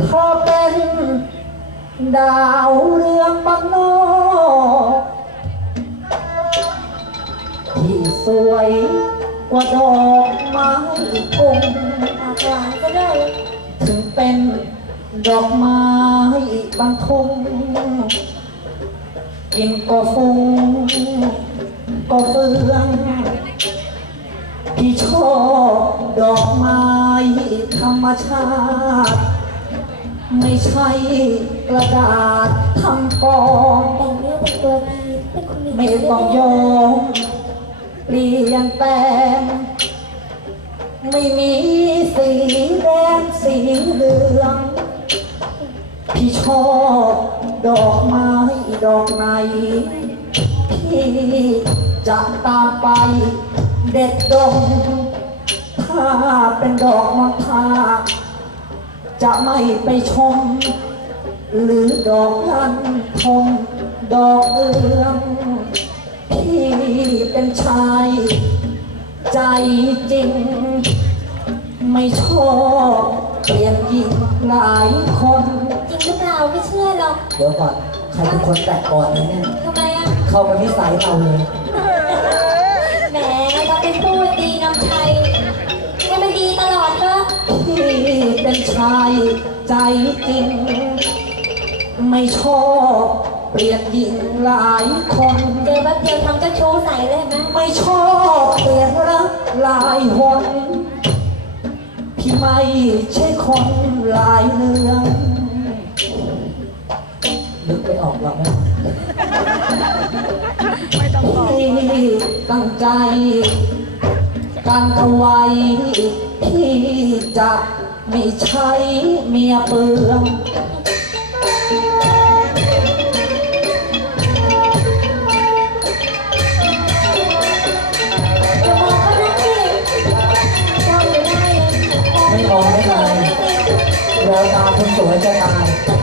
เธอเป็นดาวเรืองบางนอกที่สวยกว่าดอกไม้องค์ปากหวานก็ได้ ถึงเป็นดอกไม้บางทงกินก็ฟุ้งก็เฟืองพี่ชอบดอกไม้ธรรมชาติ ไม่ใช่กระดาษทำปอมแต่งเนื้อเป็นตัวดีเป็นคนมีไม่ต้องยอมเปลี่ยนแปลงไม่มีสีแดงสีเหลือง พี่ชอบดอกไม้ดอกไหนพี่จะตามไปเด็ดดงถ้าเป็นดอกมะพร้าว จะไม่ไปชม หรือดอกลันทงดอกเอืองพี่เป็นชาย ใจจริง ไม่ชอบเปลี่ยนหญิงหลายคน จริงหรือเปล่าไม่เชื่อหรอกเดี๋ยวก่อนใครเป็นคนแต่งก่อนเนี่ยทำไมอะ เข้ากับนิสัยเราเลย แหมเราเป็นผู้ดีนำชัย เป็นชายใจจริง ไม่ชอบเปลี่ยนหญิงหลายคน เจอแป๊บเดียวทำเจ้าชู้ใส่เลยเห็นไหมไม่ชอบเปลี่ยนรักหลายหนพี่ไม่ใช่คนหลายเรื่องนึกไม่ออกหรอกนะพี่ตั้งใจกันเอาไว้พี่จะ ไม่ใช้เมียเปลืองจะมองก็ได้จำอยู่ได้เลยไม่มองได้ไงแววตาคนสวยจะตาย